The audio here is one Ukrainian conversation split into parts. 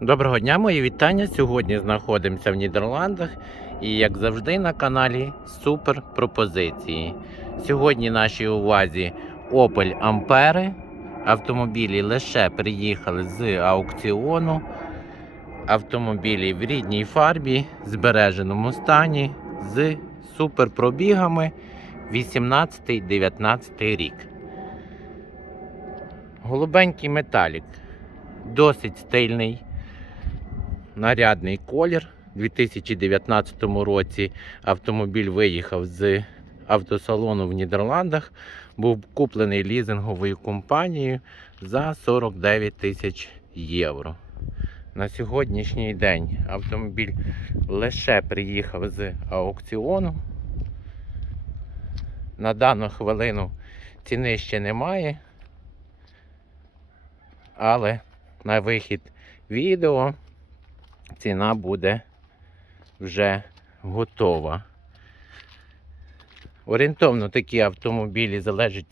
Доброго дня, мої вітання. Сьогодні знаходимося в Нідерландах і, як завжди, на каналі Супер Пропозиції. Сьогодні нашій увазі Opel Ampere. Автомобілі лише приїхали з аукціону. Автомобілі в рідній фарбі, збереженому стані, з суперпробігами 18-19 рік. Голубенький металік. Досить стильний, нарядний колір. У 2019 році автомобіль виїхав з автосалону в Нідерландах. Був куплений лізинговою компанією за 49 тисяч євро. На сьогоднішній день автомобіль лише приїхав з аукціону. На дану хвилину ціни ще немає. Але на вихід відео ціна буде вже готова. Орієнтовно такі автомобілі залежать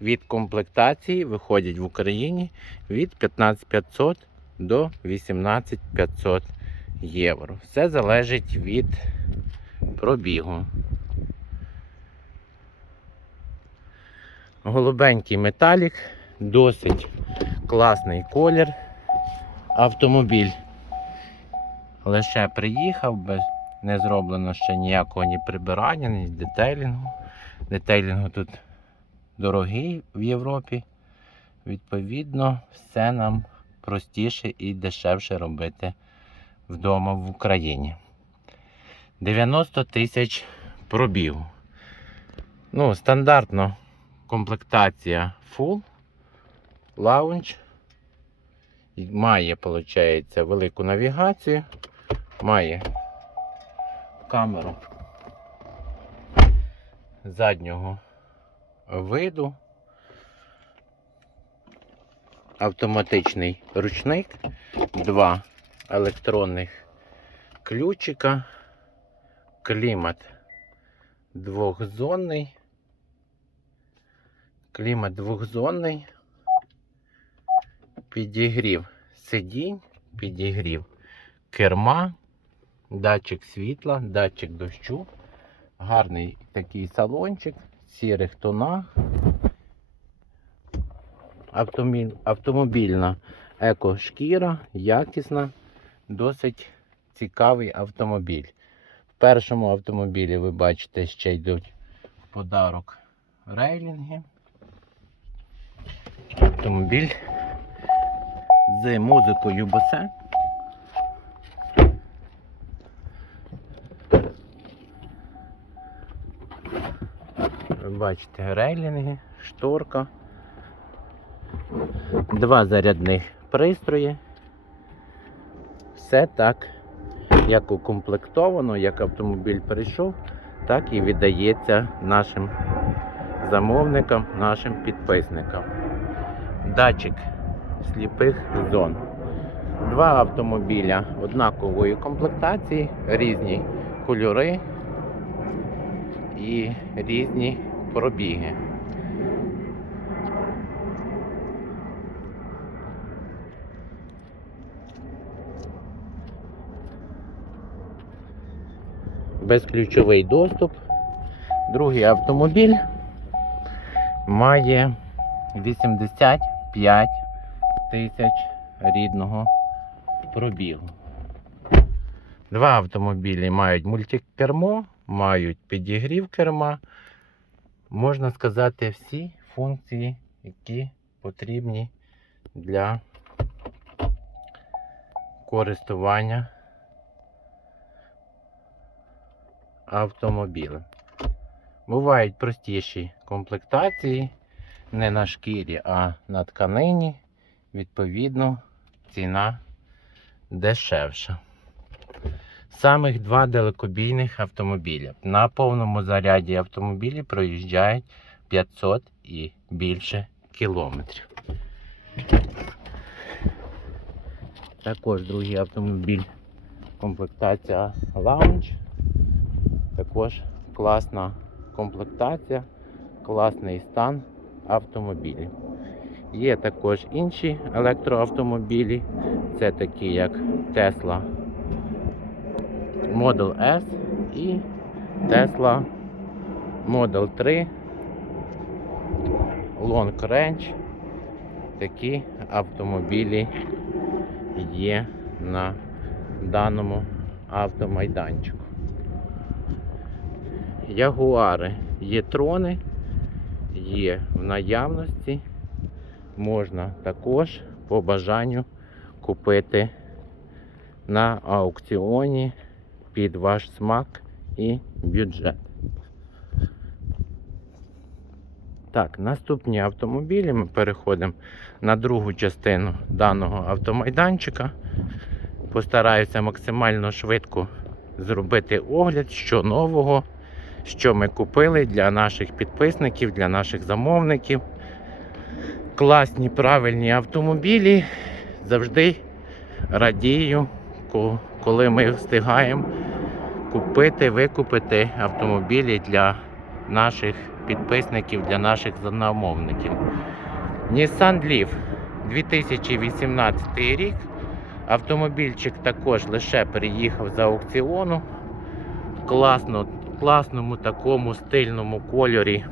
від комплектації, виходять в Україні від 15500 до 18500 євро. Все залежить від пробігу. Голубенький металік, досить класний колір. Автомобіль лише приїхав, без, не зроблено ще ніякого ні прибирання, ні детейлінгу. Детейлінгу тут дорогий в Європі. Відповідно, все нам простіше і дешевше робити вдома в Україні. 90 тисяч пробігу. Ну, стандартно комплектація Full Lounge. Має, виходить, велику навігацію, має камеру заднього виду, автоматичний ручник, два електронних ключика, клімат двохзонний, клімат двохзонний підігрів сидінь, підігрів керма, датчик світла, датчик дощу, гарний такий салончик, в сірих тонах. Автомобіль, автомобільна екошкіра, якісна, досить цікавий автомобіль. В першому автомобілі ви бачите, ще йдуть в подарок рейлінги. Автомобіль з музикою Босе. Ви бачите рейлінги, шторка, два зарядних пристрої. Все так, як укомплектовано, як автомобіль прийшов, так і віддається нашим замовникам, нашим підписникам. Датчик сліпих зон. Два автомобіля однакової комплектації, різні кольори і різні пробіги. Безключовий доступ. Другий автомобіль має 85 тисяч рідного пробігу. Два автомобілі мають мультикермо, мають підігрів керма. Можна сказати, всі функції, які потрібні для користування автомобілем. Бувають простіші комплектації, не на шкірі, а на тканині. Відповідно, ціна дешевша. Самих два далекобійних автомобіля. На повному заряді автомобілі проїжджають 500 і більше кілометрів. Також другий автомобіль комплектація Lounge. Також класна комплектація, класний стан автомобілів. Є також інші електроавтомобілі. Це такі як Tesla Model S і Tesla Model 3 Long Range. Такі автомобілі є на даному автомайданчику. Ягуари є трони, є в наявності. Можна також по бажанню купити на аукціоні під ваш смак і бюджет. Так, наступні автомобілі ми переходимо на другу частину даного автомайданчика. Постараюся максимально швидко зробити огляд, що нового, що ми купили для наших підписників, для наших замовників. Класні, правильні автомобілі. Завжди радію, коли ми встигаємо купити, викупити автомобілі для наших підписників, для наших замовників. Nissan Leaf 2018 рік. Автомобільчик також лише переїхав з аукціону. В класно, класному такому стильному кольорі.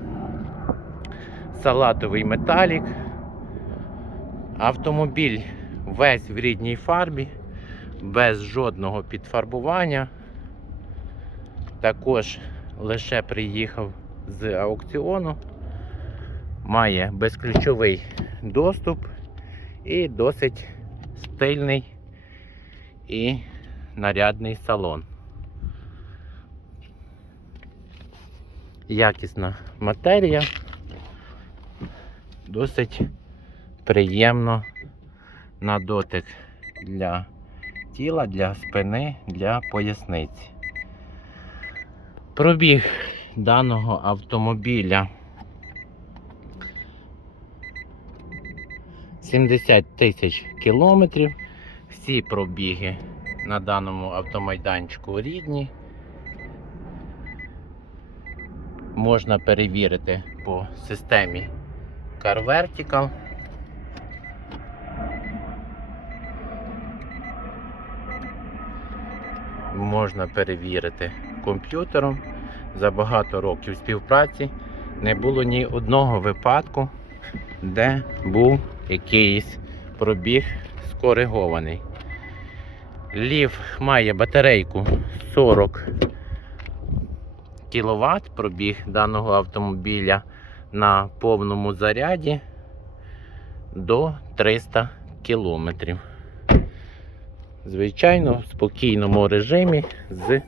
Салатовий металік. Автомобіль весь в рідній фарбі, без жодного підфарбування. Також лише приїхав з аукціону. Має безключовий доступ і досить стильний і нарядний салон. Якісна матерія, досить приємно на дотик для тіла, для спини, для поясниці. Пробіг даного автомобіля 70 тисяч кілометрів. Всі пробіги на даному автомайданчику рідні. Можна перевірити по системі Car Vertical. Можна перевірити комп'ютером. За багато років співпраці не було ні одного випадку, де був якийсь пробіг скоригований. Лів має батарейку 40 кВт, пробіг даного автомобіля на повному заряді до 300 км. Звичайно, в спокійному режимі з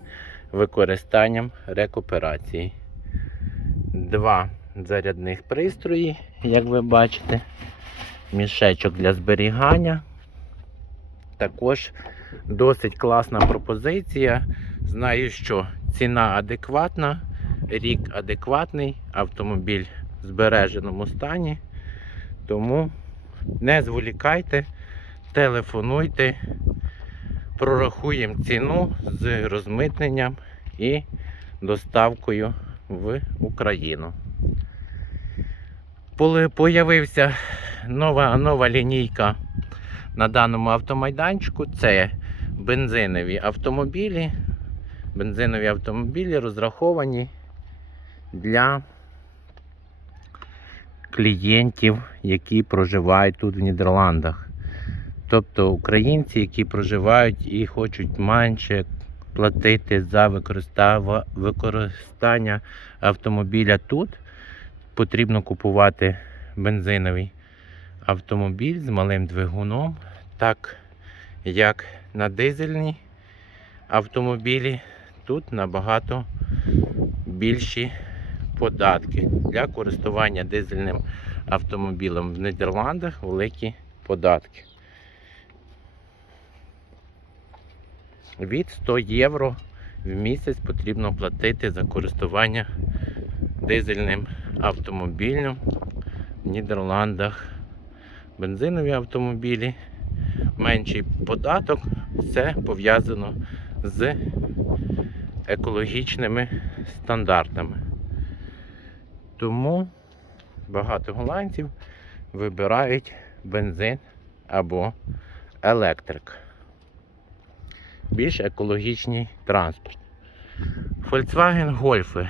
використанням рекуперації. Два зарядних пристрої, як ви бачите, мішечок для зберігання. Також досить класна пропозиція. Знаю, що ціна адекватна, рік адекватний, автомобіль в збереженому стані. Тому не зволікайте, телефонуйте, прорахуємо ціну з розмитненням і доставкою в Україну. Появився нова, нова лінійка на даному автомайданчику. Це бензинові автомобілі. Бензинові автомобілі розраховані для клієнтів, які проживають тут в Нідерландах. Тобто українці, які проживають і хочуть менше платити за використання автомобіля тут, потрібно купувати бензиновий автомобіль з малим двигуном, так як на дизельні автомобілі тут набагато більші податки. Для користування дизельним автомобілем в Нідерландах великі податки. Від 100 євро в місяць потрібно платити за користування дизельним автомобілем в Нідерландах. Бензинові автомобілі, менший податок, все пов'язано з екологічними стандартами. Тому багато голландців вибирають бензин або електрик. Більш екологічний транспорт. Volkswagen Golf.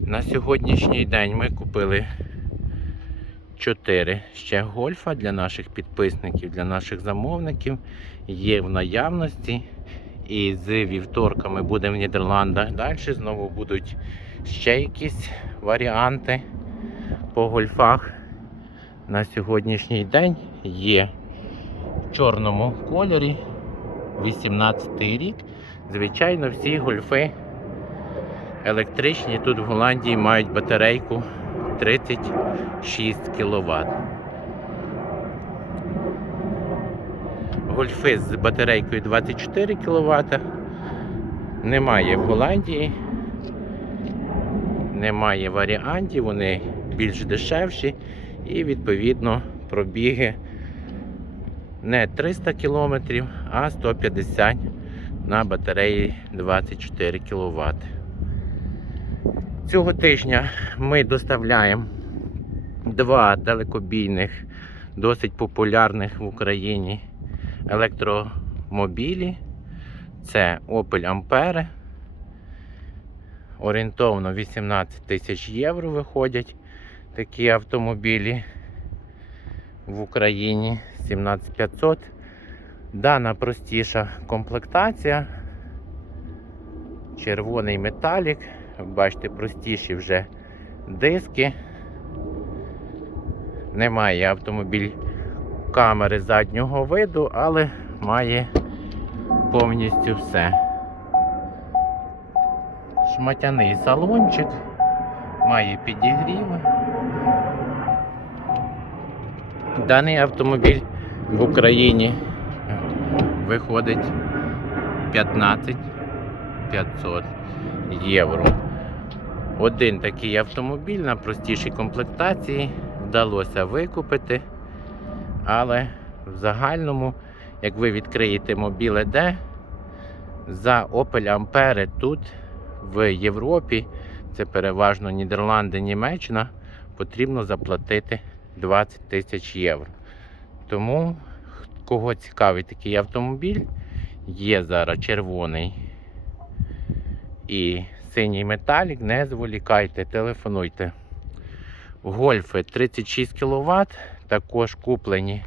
На сьогоднішній день ми купили 4 ще гольфа для наших підписників, для наших замовників. Є в наявності. І з вівторка ми будемо в Нідерландах. Далі знову будуть ще якісь варіанти по гольфах. На сьогоднішній день є в чорному кольорі 18 рік. Звичайно, всі гольфи електричні тут в Голландії мають батарейку 36 кВт. Гольфи з батарейкою 24 кВт. Немає в Голландії. Немає варіантів, вони більш дешевші і відповідно пробіги не 300 км, а 150 на батареї 24 кВт. Цього тижня ми доставляємо два далекобійних, досить популярних в Україні електромобілі. Це Opel Ampere. Орієнтовно 18 тисяч євро виходять такі автомобілі в Україні 17500. Дана простіша комплектація. Червоний металік. Бачите, простіші вже диски. Немає автомобіль камери заднього виду, але має повністю все. Шматяний салончик, має підігріви. Даний автомобіль в Україні виходить 15 500 євро. Один такий автомобіль на простішій комплектації вдалося викупити, але в загальному, як ви відкриєте мобіле Д, за Opel Ampere тут в Європі, це переважно Нідерланди, Німеччина, потрібно заплатити 20 тисяч євро. Тому, кого цікавить такий автомобіль, є зараз червоний і синій металік, не зволікайте, телефонуйте. Гольфи 36 кВт, також куплені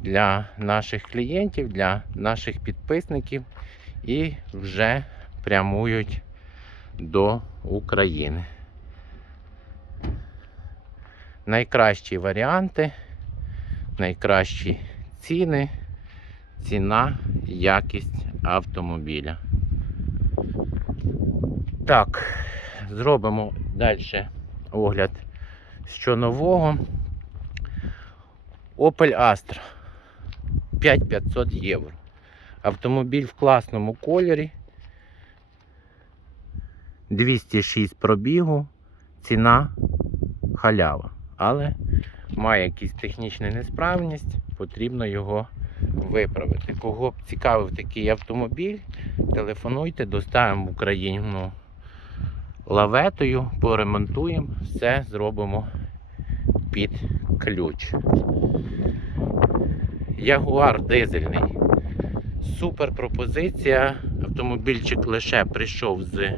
для наших клієнтів, для наших підписників і вже прямують до України. Найкращі варіанти, найкращі ціни, ціна, якість автомобіля. Так, зробимо далі огляд, що нового. Opel Astra 5500 євро. Автомобіль в класному кольорі. 206 пробігу, ціна халява. Але має якісь технічну несправність, потрібно його виправити. Кого б цікавив такий автомобіль, телефонуйте, доставимо в Україну лаветою, поремонтуємо, все зробимо під ключ. Ягуар дизельний. Супер пропозиція. Автомобільчик лише прийшов з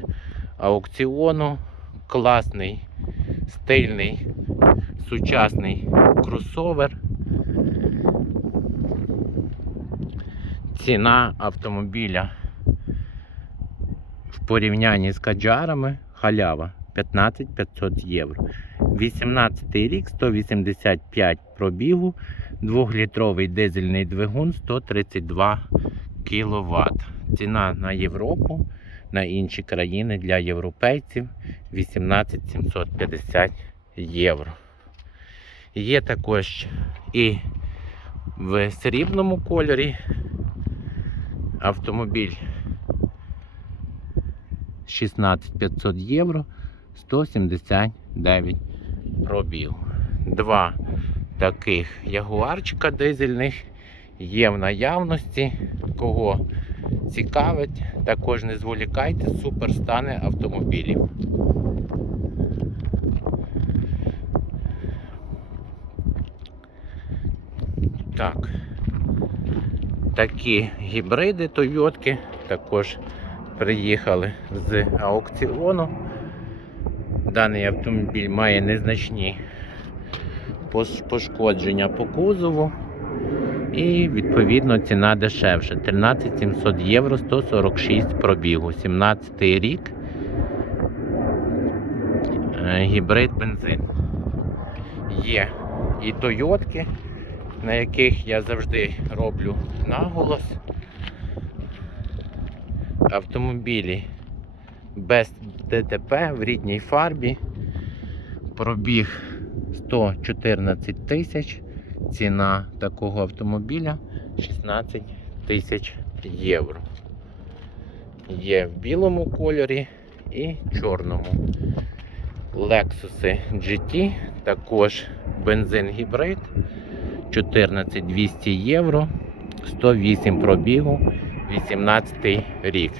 аукціону. Класний, стильний, сучасний кросовер. Ціна автомобіля в порівнянні з каджарами халява 15 500 євро. 18 рік, 185 пробігу, 2-літровий дизельний двигун 132 кВт. Ціна на Європу, на інші країни для європейців 18 750 євро. Є також і в срібному кольорі автомобіль 16 500 євро, 179 пробіг. Два таких ягуарчика дизельних є в наявності. Кого цікавить, також не зволікайте, супер стане автомобілів. Так. Такі гібриди Тойотки також приїхали з аукціону. Даний автомобіль має незначні пошкодження по кузову. І відповідно ціна дешевша. 13 700 євро 146 пробігу. 17 рік. Е, Гібрид бензин. Є і Тойотки, на яких я завжди роблю наголос. Автомобілі без ДТП в рідній фарбі. Пробіг 114 тисяч. Ціна такого автомобіля 16 тисяч євро. Є в білому кольорі і чорному. Lexus GT, також бензин гібрид 14 200 євро, 108 пробігу, 18 рік.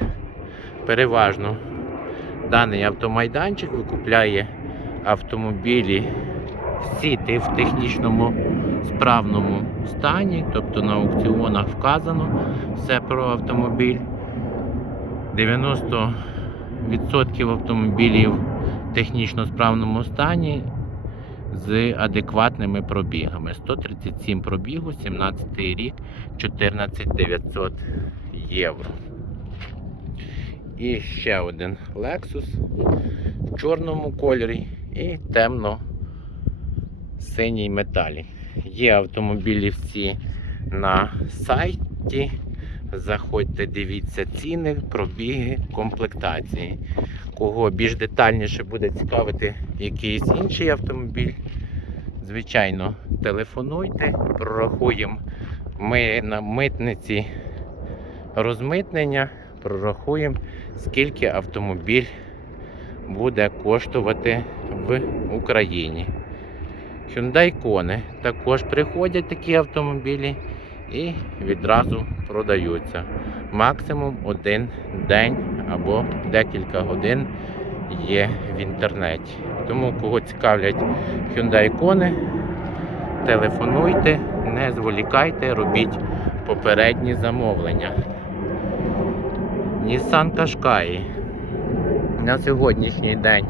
Переважно даний автомайданчик викупляє автомобілі всі в технічному справному стані, тобто на аукціонах вказано все про автомобіль. 90% автомобілів в технічно справному стані з адекватними пробігами. 137 пробігу, 17 рік, 14 900 євро. І ще один Lexus в чорному кольорі і темно синій металі. Є автомобілі всі на сайті. Заходьте, дивіться ціни, пробіги, комплектації. Кого більш детальніше буде цікавити якийсь інший автомобіль, звичайно, телефонуйте, прорахуємо. Ми на митниці розмитнення, прорахуємо, скільки автомобіль буде коштувати в Україні. Hyundai Kona також приходять такі автомобілі і відразу продаються. Максимум один день або декілька годин є в інтернеті. Тому кого цікавлять Hyundai Kona, телефонуйте, не зволікайте, робіть попередні замовлення. Nissan Qashqai на сьогоднішній день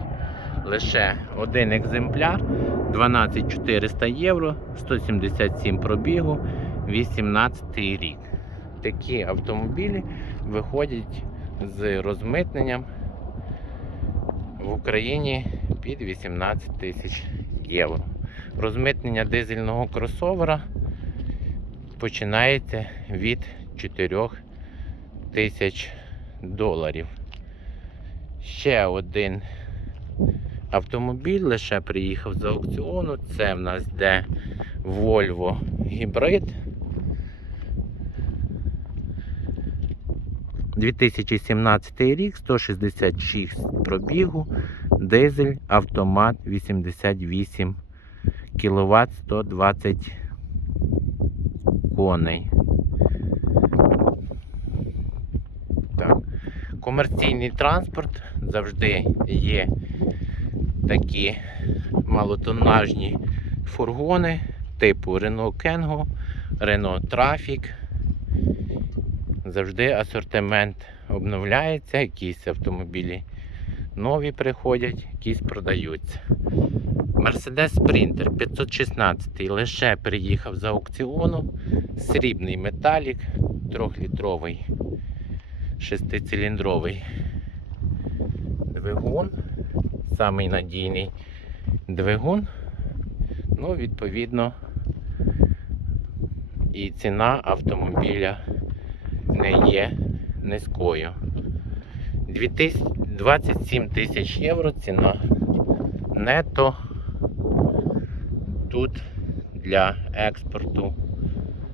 лише один екземпляр 12400 євро, 177 пробігу, 18 рік. Такі автомобілі виходять з розмитненням в Україні під 18 тисяч євро. Розмитнення дизельного кросовера починається від 4 тисяч доларів. Ще один автомобіль лише приїхав з аукціону. Це в нас йде Volvo гібрид. 2017 рік, 166 пробігу, дизель, автомат 88 кВт 120 коней. Так. Комерційний транспорт завжди є такі малотонажні фургони типу Renault Kengo, Renault Traffic. Завжди асортимент обновляється, якісь автомобілі нові приходять, якісь продаються. Mercedes Sprinter 516 лише приїхав з аукціону. Срібний металік, 3-літровий, шестициліндровий двигун, самий надійний двигун. Ну, відповідно, і ціна автомобіля не є низькою. 27 тисяч євро ціна нето тут для експорту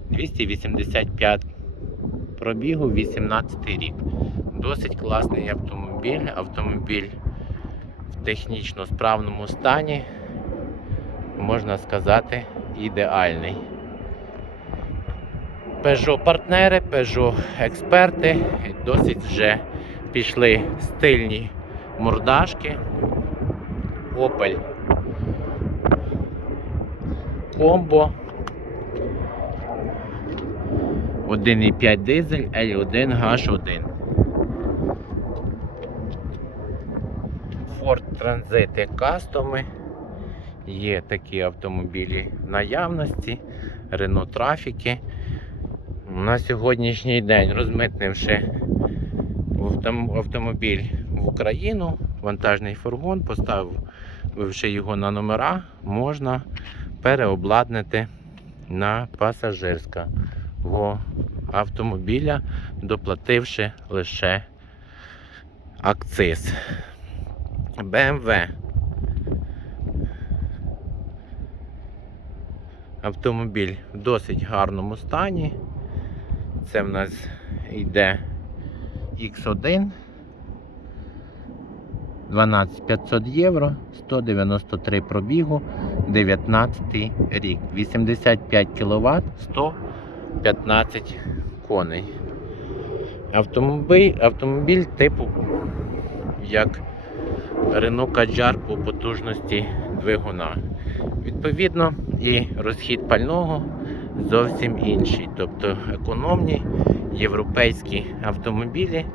285 пробігу 18 рік. Досить класний автомобіль. Автомобіль в технічно справному стані, можна сказати, ідеальний. Peugeot партнери, Peugeot експерти, досить вже пішли стильні мордашки. Opel Combo. 1,5 дизель L1 H1. Ford Transit Custom. Є такі автомобілі в наявності, Renault Trafic. На сьогоднішній день, розмитнивши автомобіль в Україну, вантажний фургон, поставивши його на номера, можна переобладнати на пасажирського автомобіля, доплативши лише акциз. BMW. Автомобіль в досить гарному стані. Це в нас йде X1. 12500 євро, 193 пробігу, 19 рік, 85 кВт, 115 коней. Автомобіль, автомобіль типу як Renault Kadjar по потужності двигуна. Відповідно, і розхід пального зовсім інший. Тобто економні європейські автомобілі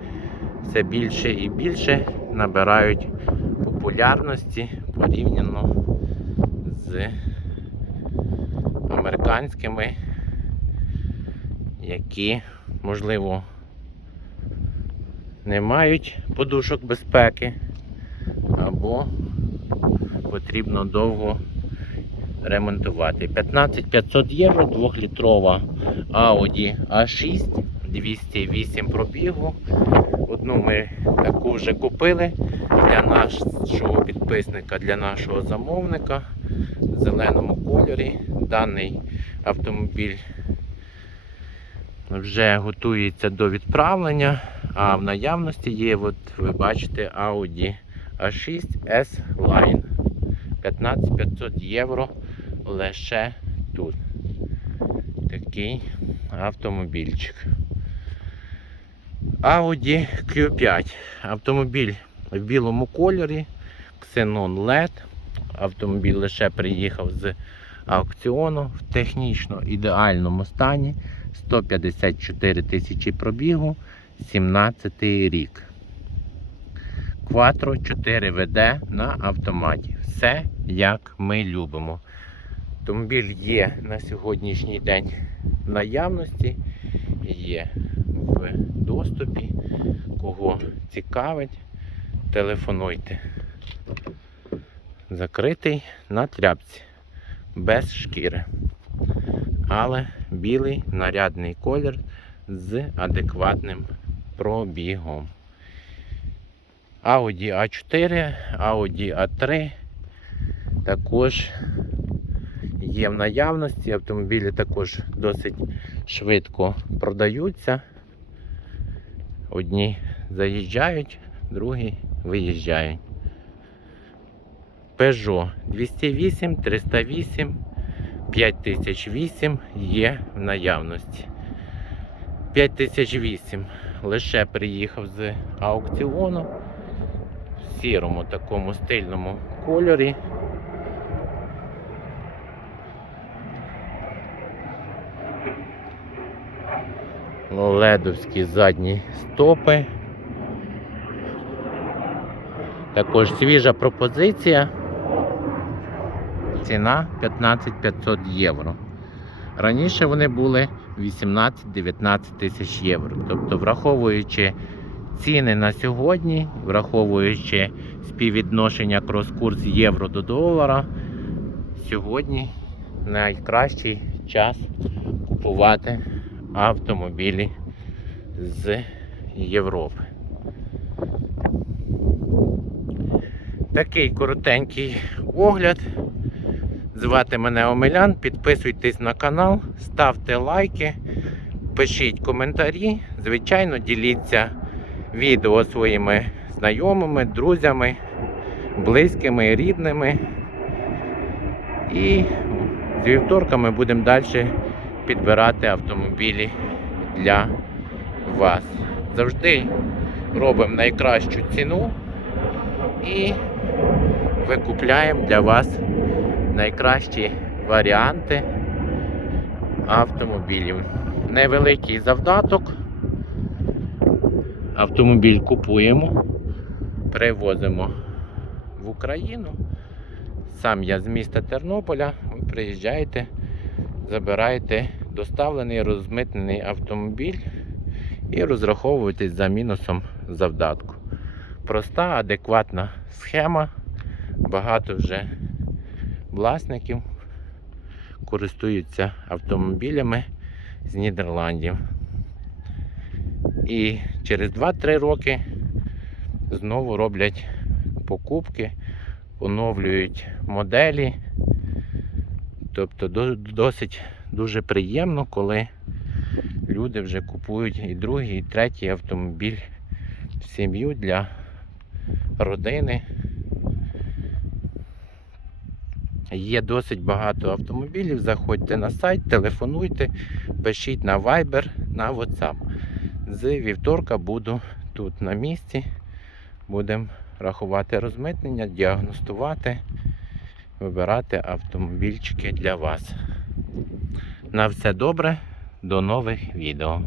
все більше і більше набирають популярності порівняно з американськими, які, можливо, не мають подушок безпеки або потрібно довго ремонтувати. 15500 євро, 2-літрова Audi A6, 208 пробігу. Одну ми таку вже купили для нашого підписника, для нашого замовника в зеленому кольорі. Даний автомобіль вже готується до відправлення, а в наявності є, от ви бачите, Audi A6 S Line. 15500 євро лише тут. Такий автомобільчик. Audi Q5. Автомобіль в білому кольорі, Xenon LED. Автомобіль лише приїхав з аукціону в технічно ідеальному стані. 154 тисячі пробігу, 17 рік. Quattro 4 ВД на автоматі. Все як ми любимо. Автомобіль є на сьогоднішній день в наявності, є в доступі. Кого цікавить, телефонуйте. Закритий на тряпці, без шкіри. Але білий нарядний колір з адекватним пробігом. Audi A4, Audi A3 також є в наявності. Автомобілі також досить швидко продаються. Одні заїжджають, другі виїжджають. Peugeot 208, 308, 5008 є в наявності. 5008 лише приїхав з аукціону сірому такому стильному кольорі. Ледовські задні стопи. Також свіжа пропозиція. Ціна 15500 євро. Раніше вони були 18-19 тисяч євро. Тобто, враховуючи ціни на сьогодні, враховуючи співвідношення крос-курс євро до долара, сьогодні найкращий час купувати автомобілі з Європи. Такий коротенький огляд. Звати мене Омелян. Підписуйтесь на канал, ставте лайки, пишіть коментарі. Звичайно, діліться відео своїми знайомими, друзями, близькими, рідними. І з вівторка ми будемо далі підбирати автомобілі для вас. Завжди робимо найкращу ціну і викупляємо для вас найкращі варіанти автомобілів. невеликий завдаток. Автомобіль купуємо, привозимо в Україну. Сам я з міста Тернополя. Ви приїжджаєте, забираєте доставлений розмитнений автомобіль і розраховуєтесь за мінусом завдатку. Проста, адекватна схема. Багато вже власників користуються автомобілями з Нідерландів. І через 2-3 роки знову роблять покупки, оновлюють моделі. Тобто досить дуже приємно, коли люди вже купують і другий, і третій автомобіль в сім'ю для родини. Є досить багато автомобілів. Заходьте на сайт, телефонуйте, пишіть на Viber, на WhatsApp. З вівторка буду тут на місці. Будемо рахувати розмитнення, діагностувати, вибирати автомобільчики для вас. На все добре, до нових відео.